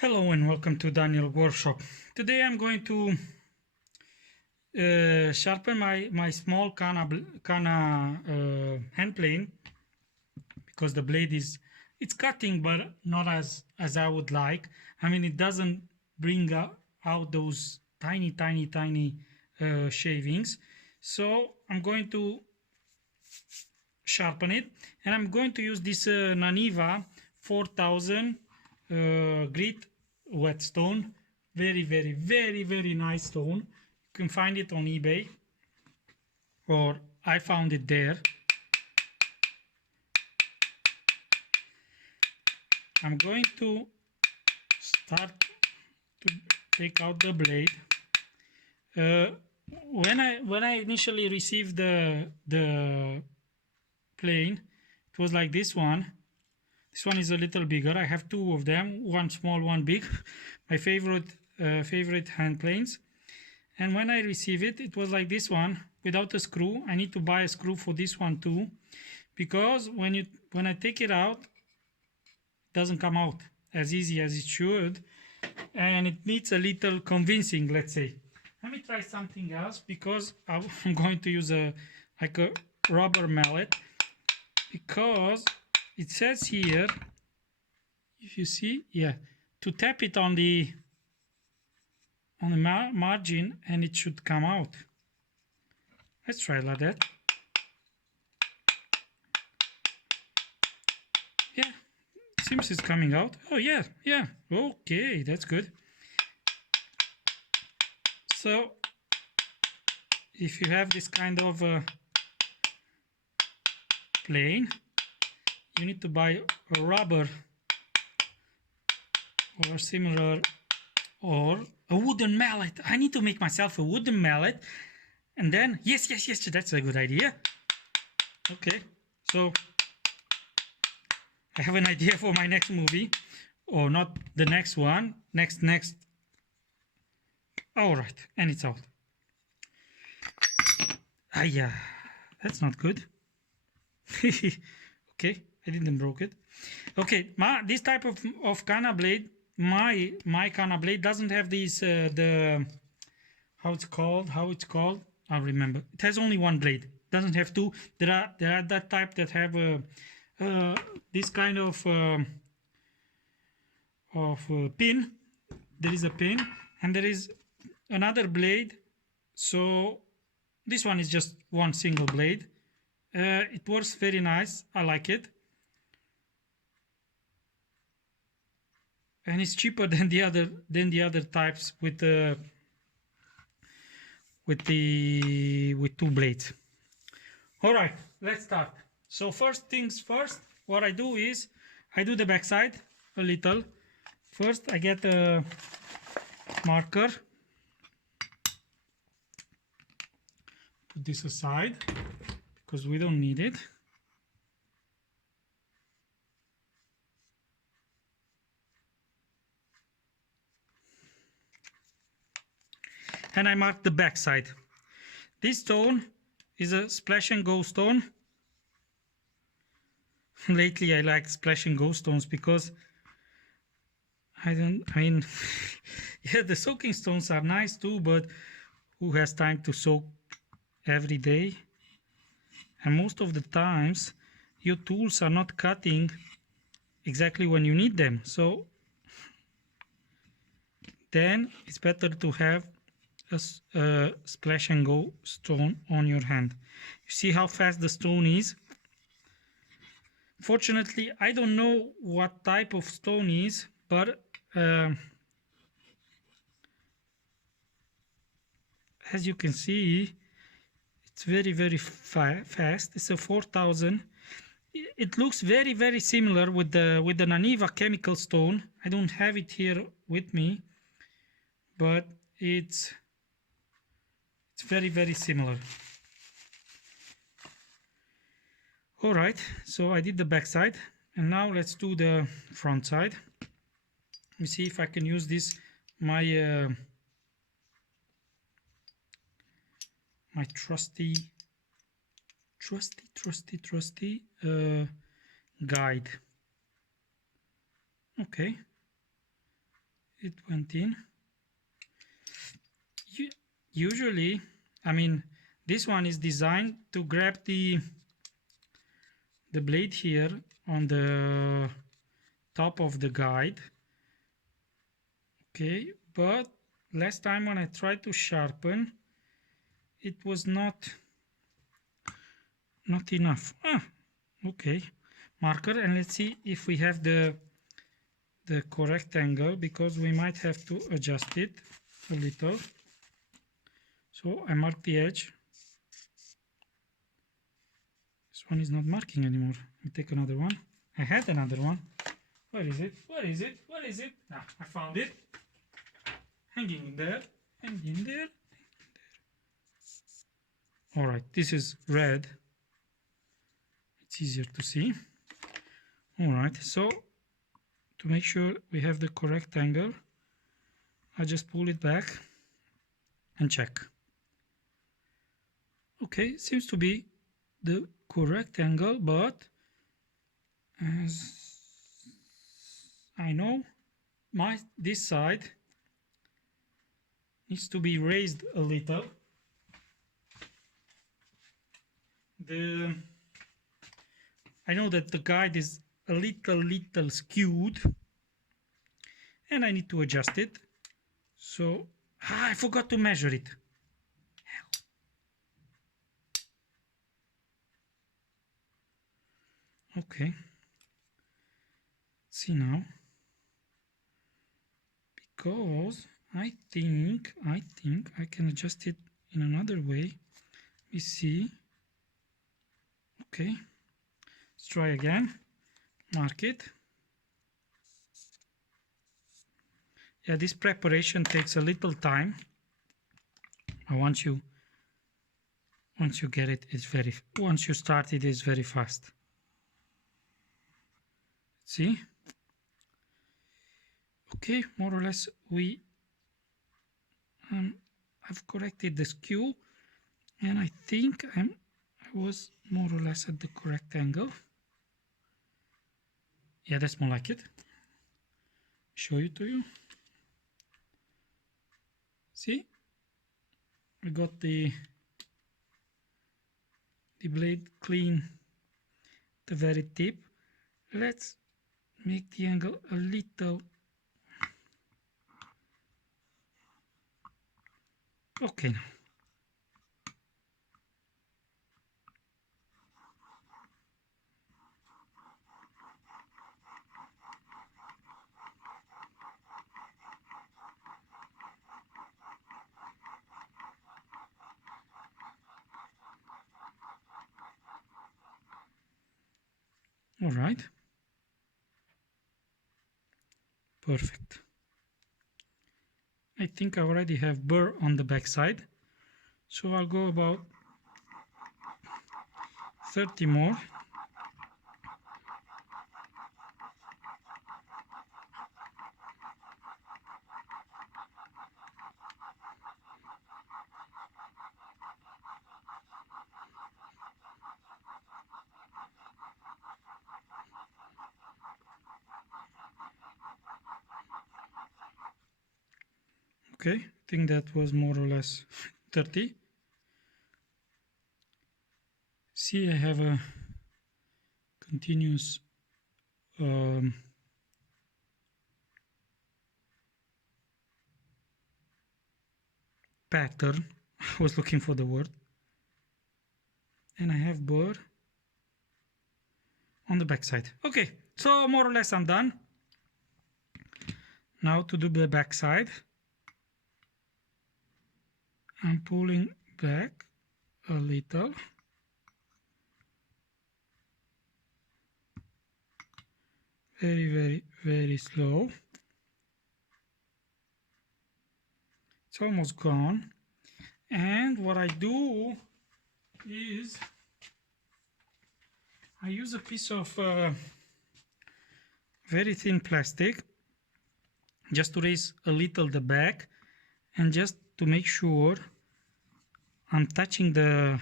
Hello and welcome to Daniel Workshop. Today I'm going to sharpen my small Kanna hand plane because the blade it's cutting but not as I would like. I mean, it doesn't bring out those tiny shavings. So I'm going to sharpen it, and I'm going to use this Naniva 4000 grit whetstone. Very nice stone. You can find it on eBay, or I found it there. I'm going to start to take out the blade. When I initially received the plane, it was like this one. This one is a little bigger. I have two of them, one small, one big. My favorite hand planes. And when I receive it, it was like this one without a screw. I need to buy a screw for this one too, because when I take it out, it doesn't come out as easy as it should, and it needs a little convincing, let's say. Let me try something else, because I'm going to use a rubber mallet, because it says here, if you see, yeah, to tap it on the margin and it should come out. Let's try like that. Yeah, seems it's coming out. Oh yeah, okay, that's good. So if you have this kind of plane, you need to buy a rubber or similar, or a wooden mallet. I need to make myself a wooden mallet, and then yes, that's a good idea. Okay, so I have an idea for my next movie, or not the next one, next. All right, and it's out. Yeah, that's not good. Okay, I didn't broke it. Okay, this type of Kanna blade, my Kanna blade doesn't have these the how it's called. I'll remember. It has only one blade. It doesn't have two. There are that type that have this kind of pin. There is a pin, and there is another blade. So this one is just one single blade. It works very nice. I like it, and it's cheaper than the other types with two blades. All right, let's start. So first things first, what I do is I do the backside a little. First I get a marker, put this aside because we don't need it. And I mark the backside. This stone is a splash and go stone. Lately I like splash and go stones because yeah, the soaking stones are nice too, but who has time to soak every day? And most of the times your tools are not cutting exactly when you need them, so then it's better to have a splash and go stone on your hand. You see how fast the stone is? Fortunately, I don't know what type of stone is, but as you can see, it's very fast. It's a 4000. It looks very similar with the Naniva chemical stone. I don't have it here with me, but it's very similar. All right, so I did the back side, and now let's do the front side. Let me see if I can use this my trusty guide. Okay, it went in. Usually, I mean, this one is designed to grab the blade here on the top of the guide. Okay, but last time when I tried to sharpen, it was not enough. Okay, marker, and let's see if we have the correct angle, because we might have to adjust it a little. So I mark the edge. This one is not marking anymore. I take another one. I had another one. Where is it? Where is it? Where is it? Ah, I found it. Hanging in there. Hanging in there. Alright, this is red. It's easier to see. Alright, so to make sure we have the correct angle, I just pull it back and check. Okay, seems to be the correct angle, but as I know, this side needs to be raised a little. I know that the guide is a little skewed, and I need to adjust it. So I forgot to measure it. Okay, let's see now, because I think I can adjust it in another way. We see. Okay, let's try again. Mark it. Yeah, this preparation takes a little time. Once you get it, once you start it, it's very fast. See? Okay, more or less I've corrected the skew, and I think I was more or less at the correct angle. Yeah, that's more like it. Show it to you. See? We got the blade clean, the very tip. Let's make the angle a little. Okay. All right. Perfect. I think I already have burr on the back side, so I'll go about 30 more. Okay, I think that was more or less 30. See, I have a continuous pattern. I was looking for the word. And I have burr on the back side. Okay, so more or less I'm done. Now to do the back side, I'm pulling back a little. Very slow. It's almost gone. And what I do is I use a piece of very thin plastic just to raise a little the back, and just to make sure I'm touching the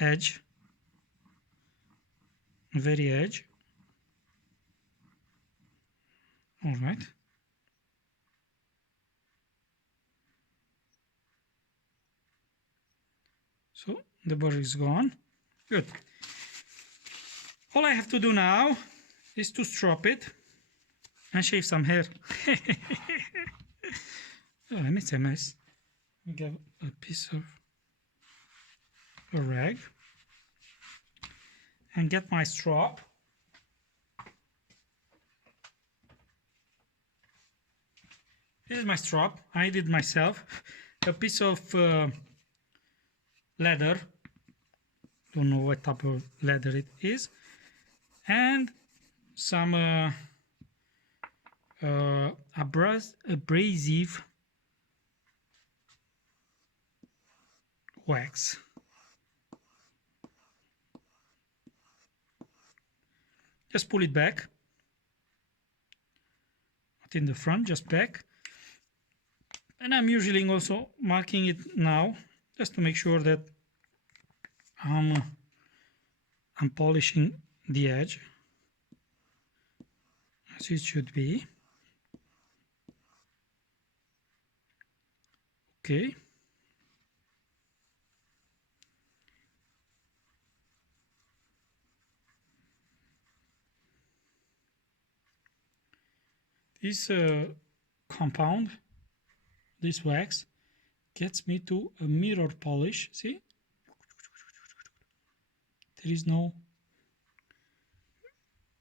edge, very edge. All right. So the burr is gone. Good. All I have to do now is to strop it and shave some hair. Oh, and it's a mess. We get a piece of a rag and get my strop. This is my strop. I did myself. A piece of leather. Don't know what type of leather it is. And some abrasive wax. Just pull it back. Not in the front, just back. And I'm usually also marking it now, just to make sure that I'm polishing the edge as it should be. Okay. This compound, this wax, gets me to a mirror polish. See? There is no...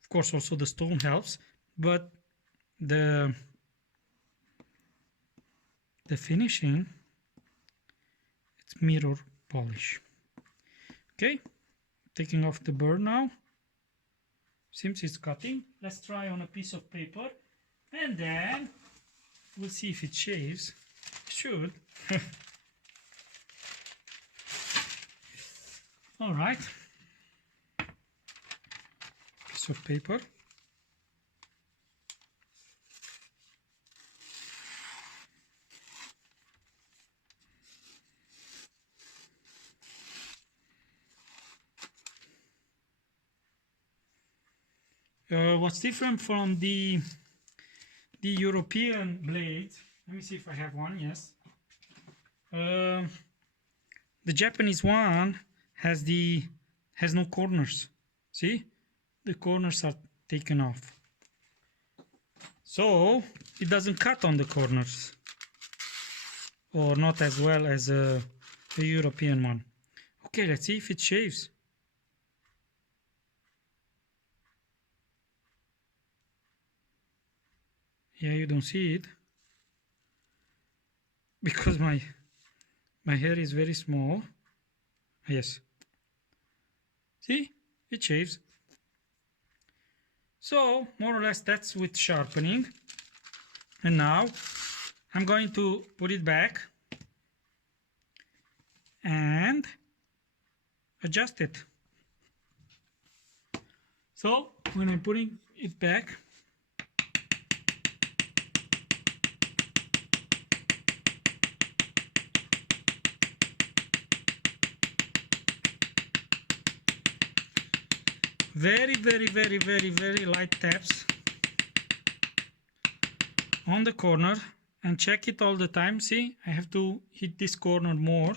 Of course, also the stone helps, but the finishing, it's mirror polish. Okay, taking off the burr now. Seems it's cutting. Let's try on a piece of paper, and then we'll see if it shaves. It should. All right. Piece of paper. What's different from the European blade? Let me see if I have one. Yes. The Japanese one has no corners. See, the corners are taken off, so it doesn't cut on the corners, or not as well as the European one. Okay, let's see if it shaves. Yeah, you don't see it because my hair is very small. Yes. See? It shaves. So, more or less that's with sharpening. And now I'm going to put it back and adjust it. So, when I'm putting it back, very light taps on the corner, and check it all the time. See, I have to hit this corner more.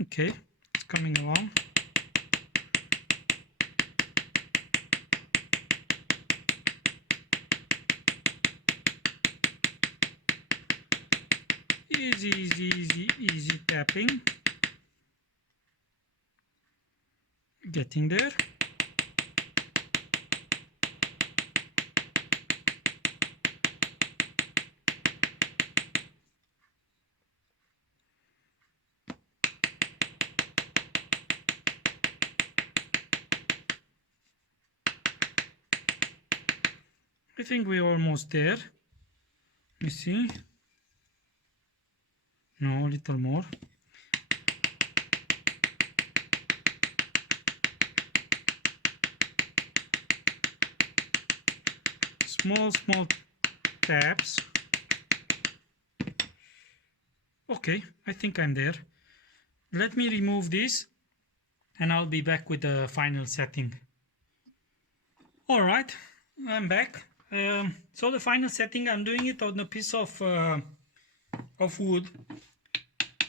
Okay, it's coming along. Easy tapping. Getting there. I think we're almost there. Let me see. No, a little more. Small taps. Okay, I think I'm there. Let me remove this and I'll be back with the final setting. All right, I'm back. So the final setting, I'm doing it on a piece of wood,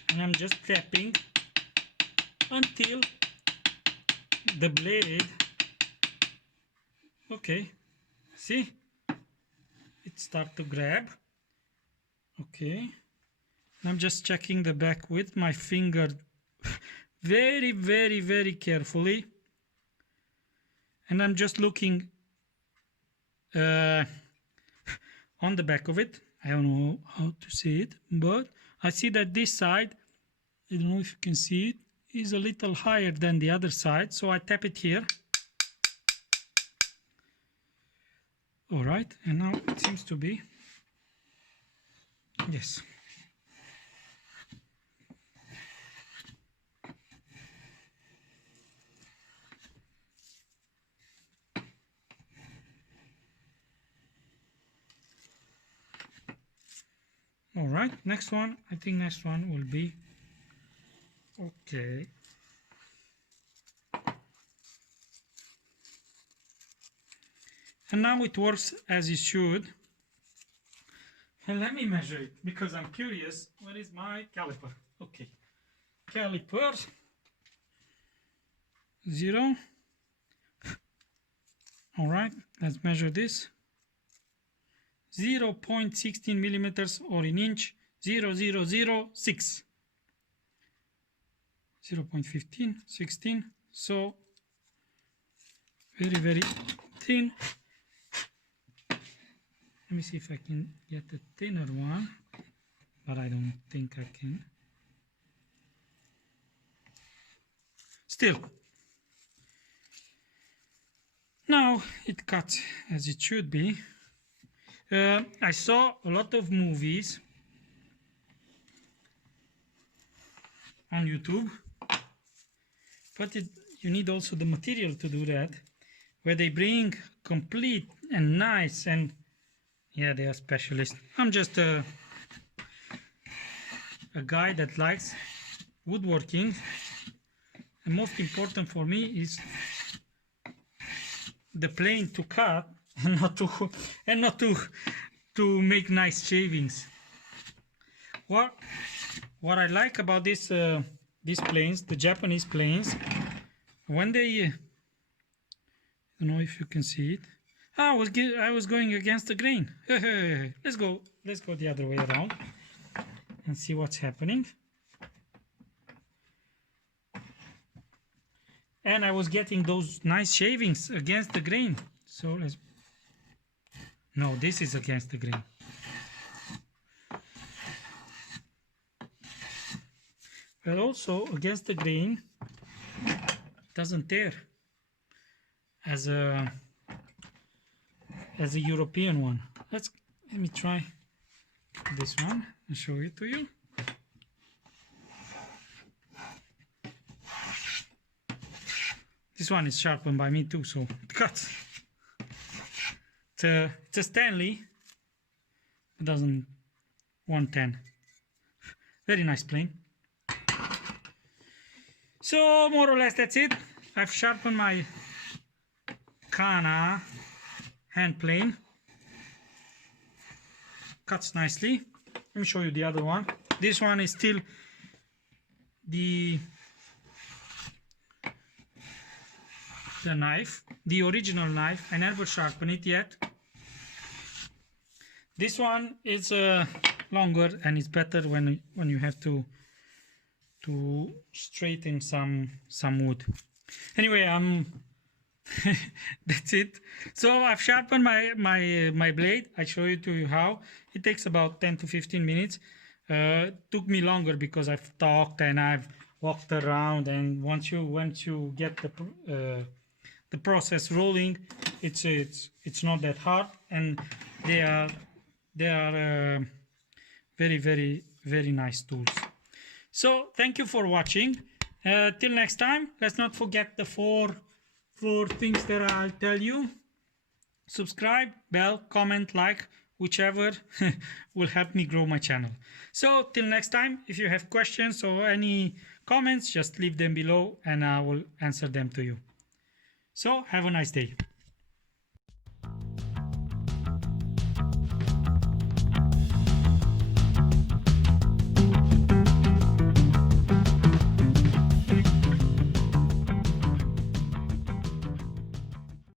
and I'm just tapping until the blade, okay, see, it start to grab. Okay, I'm just checking the back with my finger very, very, very carefully, and I'm just looking on the back of it. I don't know how to see it, but I see that this side, I don't know if you can see it, is a little higher than the other side, so I tap it here. All right, and now it seems to be, yes. All right, next one, I think next one will be okay. And now it works as it should. And let me measure it because I'm curious. Where is my caliper? Okay, caliper 0. All right, let's measure this. 0.16 millimeters, or in inch 0.006. 0.15, 16. So very, very thin. Let me see if I can get a thinner one, but I don't think I can. Still, now it cuts as it should be. I saw a lot of movies on YouTube, but you need also the material to do that, where they bring complete and nice, and yeah, they are specialists. I'm just a guy that likes woodworking, and most important for me is the plane to cut and not to make nice shavings. What I like about these planes, the Japanese planes, when they, I don't know if you can see it. I was going against the grain. Let's go the other way around and see what's happening. And I was getting those nice shavings against the grain. So no, this is against the grain. But also against the grain, it doesn't tear as a European one. Let me try this one and show it to you. This one is sharpened by me too, so it cuts. It's a Stanley. It doesn't 110. Very nice plane. So more or less that's it. I've sharpened my Kanna hand plane. Cuts nicely. Let me show you the other one. This one is still the knife, the original knife. I never sharpened it yet. This one is longer, and it's better when you have to straighten some wood. Anyway, that's it. So I've sharpened my blade. I show you to you how. It takes about 10 to 15 minutes. Took me longer because I've talked and I've walked around, and once you get the process rolling, it's not that hard, and they are very, very, very nice tools. So thank you for watching. Till next time, let's not forget the four things that I'll tell you. Subscribe, bell, comment, like, whichever will help me grow my channel. So till next time, if you have questions or any comments, just leave them below and I will answer them to you. So have a nice day.